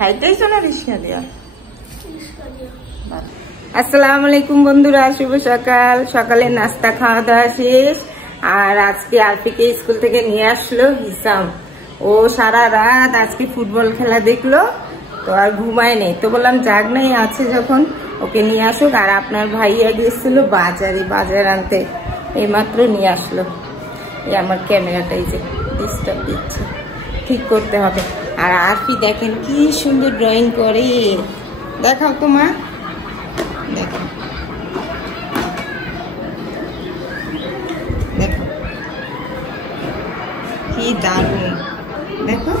খাইতেইছো না রিস্কা দিয়া? আসসালামু আলাইকুম বন্ধুরা, শুভ সকাল। সকালে নাস্তা খাওয়া দাওয়া শেষ। আর আজকে আরফিকে স্কুল থেকে নিয়ে আসলো হিসাম। ও সারা রাত আজকে ফুটবল খেলা দেখলো, তো আর ঘুমায় নেই। তো বললাম যাক নাই আছে যখন ওকে নিয়ে আসুক। আর আপনার ভাইয়া গিয়েছিল বাজার আনতে, এইমাত্র নিয়ে আসলো। এই আমার ক্যামেরাটাই যে ডিস্টার্ব দিচ্ছে, ঠিক করতে হবে। আর আরফি দেখেন কি সুন্দর ড্রয়িং করে, দেখাও তোমার, দেখো দেখো কি দারুণ। দেখো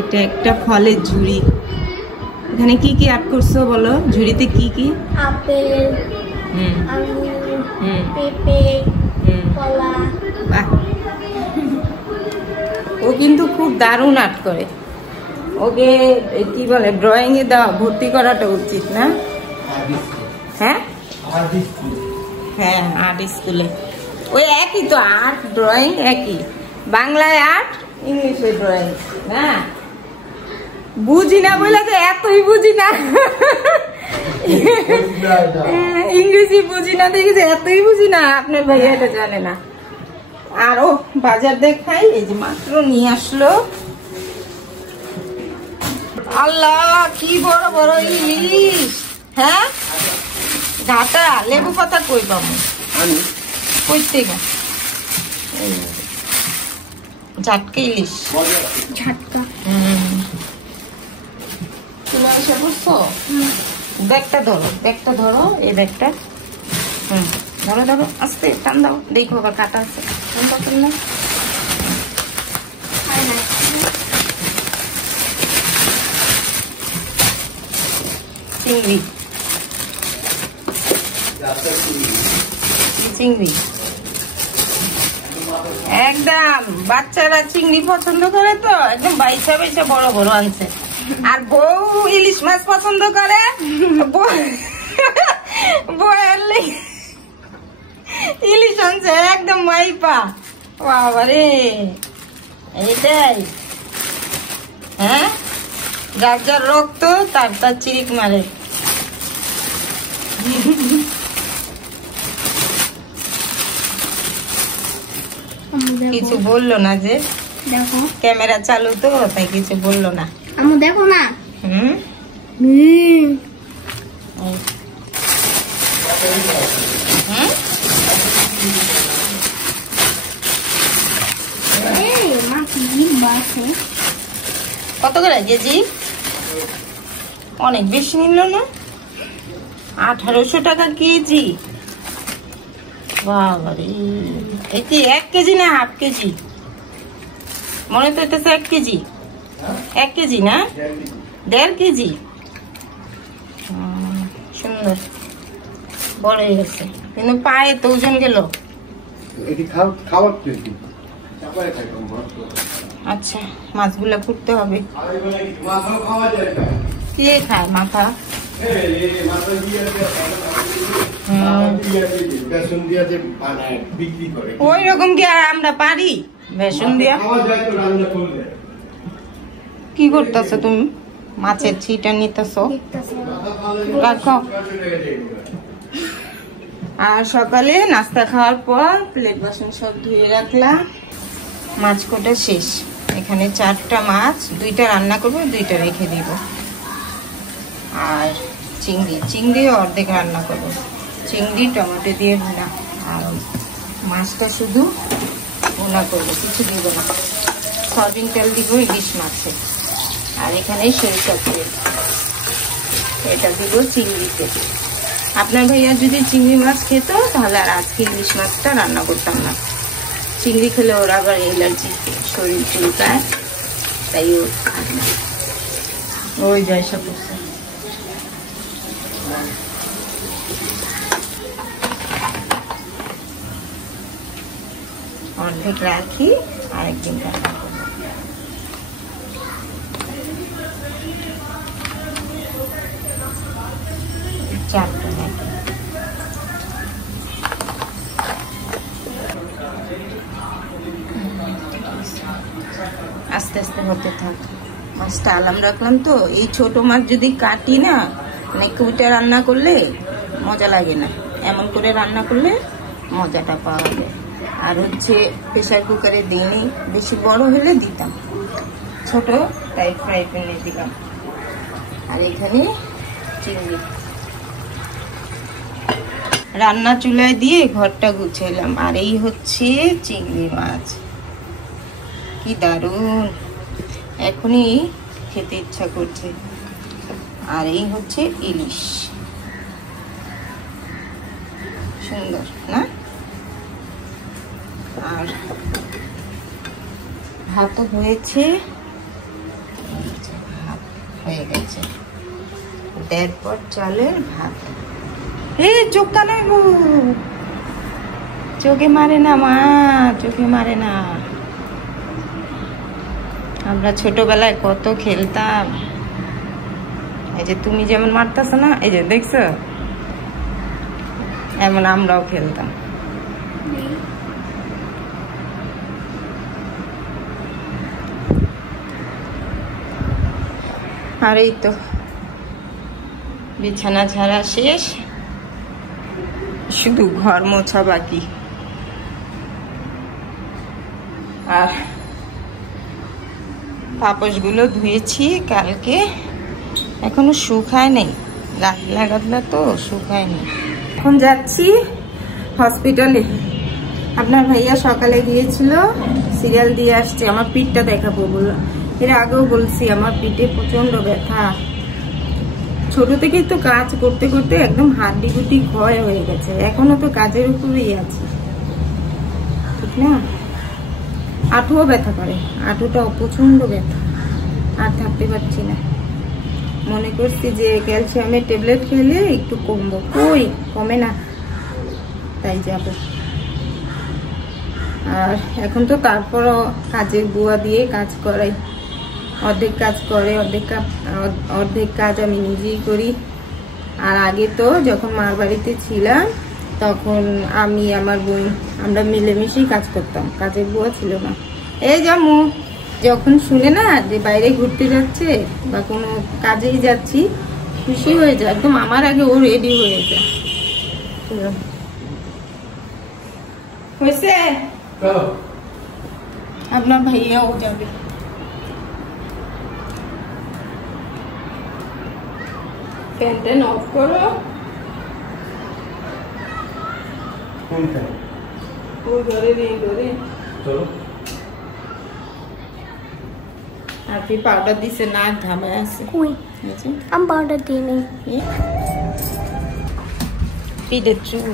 এটা একটা ফলের ঝুড়ি। এখানে কি কি আর্ট করছো বলো? ঝুড়িতে কি কি? আপেল, আঙ্গুর, পেঁপে, কলা। বাহ, ও কিন্তু খুব দারুণ আর্ট করে। ওকে কি বলে, ড্রয়িং এ দেওয়া, ভর্তি করাটা উচিত না? হ্যাঁ হ্যাঁ, আর্ট স্কুলে ওই একই তো, আর্ট ড্রয়িং একই। বাংলায় আর্ট, ইংলিশে ড্রয়িং। না বুঝি না বলে তো এতই বুঝি না, ইংরেজি বুঝি না দেখি যে এতই বুঝি না। আপনার ভাইয়া এটা জানে না। আরো বাজার দেখাই, এই যে মাত্র নিয়ে আসলো। আল্লাহ কি বড় বড় ইলিশ! হ্যাঁ ঘাটা লেবু পাতা কই পাবো? কইতে গা ঝাটকা ইলিশ, ঝাটকা। চলে এসে বুঝছো? ব্যাগটা ধরো, ব্যাগটা ধরো, এই ব্যাগটা। ধরো ধরো, আস্তে টান দাও, দেখো বা কাটা আছে। চিংড়ি, চিংড়ি একদম বাচ্চারা চিংড়ি পছন্দ করে, তো একদম বাইসা বাইসা বড় বড় আনছে। আর বউ ইলিশ মাছ পছন্দ করে, বউয়ের ইলিশ আনছে একদম মাইপা। বাবারে, এইটাই হ্যাঁ, যার যার রক্ত তার তার চিরিক মারে। কিছু বললো না যে, দেখো ক্যামেরা চালু তো তাই কিছু বললো না। আমি দেখো না। কত করে কেজি? অনেক বেশি নিল না, 1800 টাকা কেজি। বাবারে, এটি 1 কেজি না হাফ কেজি? মনে তো হইতেছে 1 কেজি। 1 কেজি না 1.5 কেজি। সুন্দর বড় হয়ে গেছে, কিন্তু পায়ে তো ওজন গেল। আচ্ছা, মাছগুলা কুটতে হবে। কে খায় মাথা? ওই রকম কি আর আমরা পারি বেসন দিয়া? কি করতেছো তুমি? মাছের ছিটা নিতেছো, রাখো। আর সকালে নাস্তা খাওয়ার পর প্লেট বাসন সব ধুয়ে রাখলাম। মাছ কোটা শেষ। এখানে 4টা মাছ, 2টা রান্না করবো, 2টা রেখে দিব। আর চিংড়ি অর্ধেক রান্না করবো, চিংড়ি টমেটো দিয়ে ভুনা। আর মাছটা শুধু ভুনা করবো, কিছু দিব না। সয়াবিন তেল দিব ইলিশ মাছে। আর এখানে সরিষা তেল, এটা দিব চিংড়িতে। আপনার ভাইয়া যদি চিংড়ি মাছ খেত তাহলে আর আজকে ইলিশ মাছটা রান্না করতাম না। চিংড়ি খেলে ওর আবার এলার্জি, শরীর চুলকায়, তাই ও খায় না। ওই জয়সা করছে। অর্ধেক রাখি, আরেকদিন রান্না করবো। চারটা নাকি আস্তে আস্তে হতে থাক। মাছটা আলাম রাখলাম তো, এই ছোট মাছ যদি কাটি না মানে কুইটা রান্না করলে মজা লাগে না, এমন করে রান্না করলে মজাটা পাওয়া যায়। আর হচ্ছে প্রেসার কুকারে দিইনি, বেশি বড় হলে দিতাম, ছোট তাই ফ্রাই প্যানে দিলাম। আর এখানে চিংড়ি রান্না চুলায় দিয়ে ঘরটা গুছাইলাম। আর এই হচ্ছে চিংড়ি মাছ, কি দারুণ, এখনই খেতে ইচ্ছা করছে। আর এই হচ্ছে ইলিশ, সুন্দর না? আর ভাতও হয়েছে, ভাত হয়ে গেছে, 1.5 পট চালের ভাত। চোখ কানাই গো, চোখে মারে না মা, চোখে মারে না। আমরা ছোটবেলায় কত খেলতাম, এই যে তুমি যেমন মারতেছ না, এই যে দেখছো, এমন আমরাও খেলতাম। আর এই তো বিছানা ঝাড়া শেষ, শুধু ঘর মোছা বাকি। আর পাপোশগুলো ধুয়েছি কালকে, এখনো শুকায় নেই, রাত লাগাতলা তো শুকায় নেই। এখন যাচ্ছি হসপিটালে। আপনার ভাইয়া সকালে গিয়েছিল, সিরিয়াল দিয়ে আসছে। আমার পিঠটা দেখাবো বললাম, এর আগেও বলছি আমার পিঠে প্রচন্ড ব্যথা। ছোট থেকেই তো কাজ করতে করতে একদম হাড্ডি গুটি ক্ষয় হয়ে গেছে, এখনো তো কাজের উপরেই আছে, ঠিক না? আঁটুও ব্যথা করে, আঁটুটাও প্রচন্ড ব্যথা, আর থাকতে পারছি না। মনে করছি যে ক্যালসিয়ামের ট্যাবলেট খেলে একটু কমবো, কই কমে না, তাই যাব। আর এখন তো তারপরও কাজের বুয়া দিয়ে কাজ করাই, অর্ধেক কাজ করে, অর্ধেক কাজ আমি নিজেই করি। আর আগে তো যখন মার বাড়িতে ছিলাম তখন আমি আমার বোন আমরা মিলেমিশেই কাজ করতাম, কাজের বুয়া ছিল না। এই জামু যখন শুনে না যে বাইরে ঘুরতে যাচ্ছে বা কোনো কাজেই যাচ্ছি, খুশি হয়ে যায় একদম, আমার আগে ও রেডি হয়ে যায়। হয়েছে আপনার ভাইয়াও যাবে। ফ্যানটা অফ করো। ওই ঘরে নেই, ঘরে চলো। আপনি পাউডার দিছে না, ঘামে আছে। কই আমি পাউডার দিই নাই। পিঠে চুল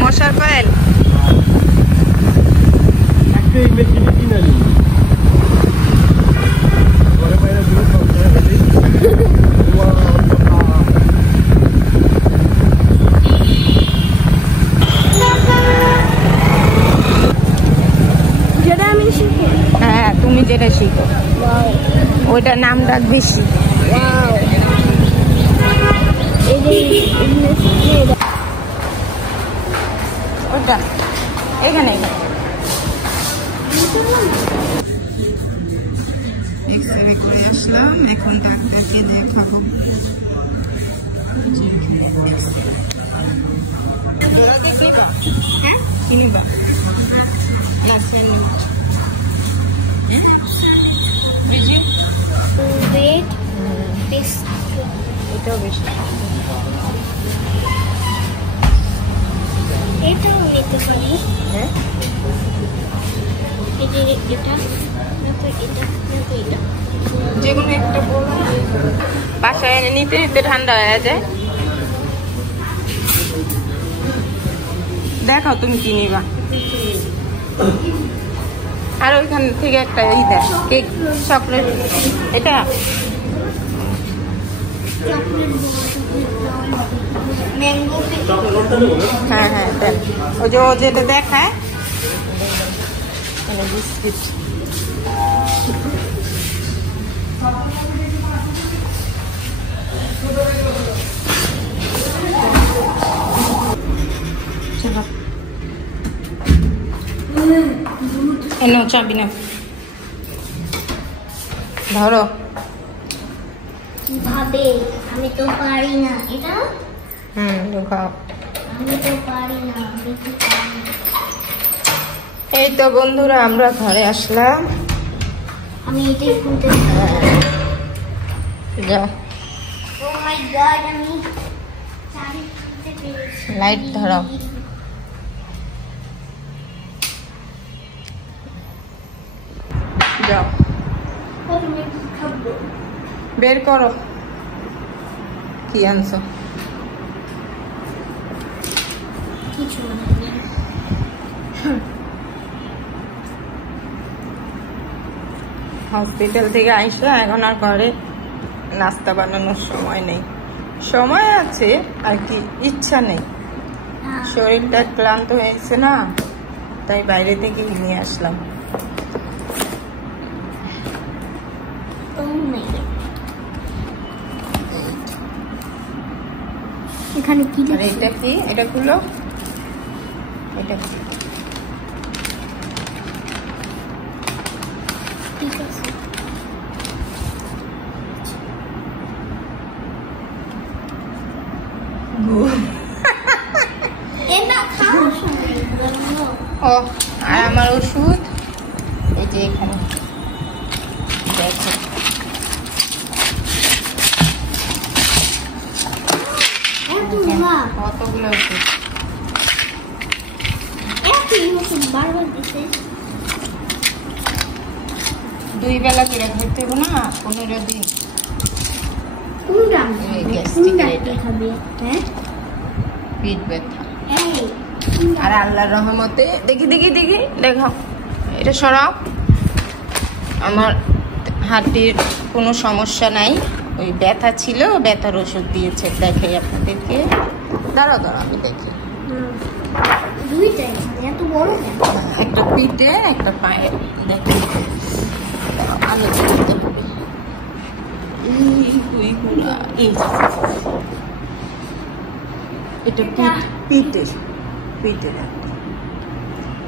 মশার কয়েল হ্যাঁ, তুমি যেটা শিখো ওইটার নাম ডাক বেশি। ওটা এখানে এক্সরে করে আসলাম, এখন ডাক্তারকে দেখাবো। হ্যাঁ কিনিবা না স্যান্ডউইচ? বুঝি এটাও বেশি, এটাও নিতে পারি। হ্যাঁ যেগুলো একটা বলবো, বাসায় এনে নিতে নিতে ঠান্ডা হয়ে যায়। দেখাও তুমি কি নিবা। আর ওইখান থেকে একটা ই দেখ, কেক চকলেট, এটা হ্যাঁ হ্যাঁ দেখ, ওই যে ও যেটা দেখায় বিস্কিট। এনো চাবি না ধরো। ভাবে আমি তো পারি না এটা। ঢোকাও। আমি তো পারি না, আমি তো পারি না। এই তো বন্ধুরা আমরা ঘরে আসলাম। আমি এটাই খুলতে যাও ও মাই গড, আমি চাবি খুলতে পেরেছি। লাইট ধরো। যাও আমি কি খাবো? বের করো কি আনছো। কিছু না। হসপিটাল থেকে আইসো, এখন আর ঘরে নাস্তা বানানোর সময় নেই। সময় আছে আর কি, ইচ্ছা নেই। শরীরটা ক্লান্ত হয়েছে না, তাই বাইরে থেকে নিয়ে আসলাম। এখানে কি আর এটা কি, এটা খুলো। এটা কি? ঠিক আছে। এটা খাওয়ার সময় বলো। ও আর আমার ওষুধ এই যে এখানে দেখো। কতগুলো ওষুধ, বারবার দিতে 2 বেলা করে খেতে হবে না, 15 দিন। কোনটা এই gastric এটা। খাবে? হ্যাঁ পেট ব্যথা। এই আর আল্লাহর রহমতে দেখি দেখি দেখি দেখো, এটা সরাও। আমার হার্টের কোনো সমস্যা নাই, ওই ব্যথা ছিল, ব্যথার ওষুধ দিয়েছে। দেখাই আপনাদেরকে, দাঁড়াও দাঁড়াও আমি দেখি। দুইটাই এত বড় কেন? একটা পিঠে একটা পায়ে, দেখি আলো দিতে হবে। এটা পিঠে পিঠে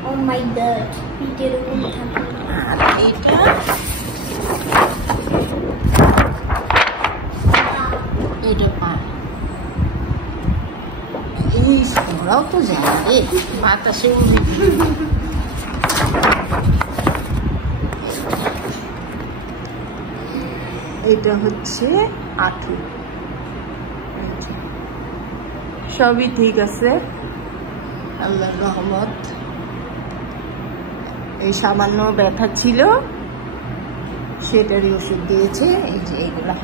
ও মাই গড, পিঠের উপর থাকে। আর এটা এটা পায়ে। এই ওরাও তো জানে রে, বাতাসে উড়বে। এটা হচ্ছে আঁঠু। সবই ঠিক আছে আল্লাহর রহমত। এই সামান্য ব্যথা ছিল, সেটারই ওষুধ দিয়েছে। এই যে এগুলা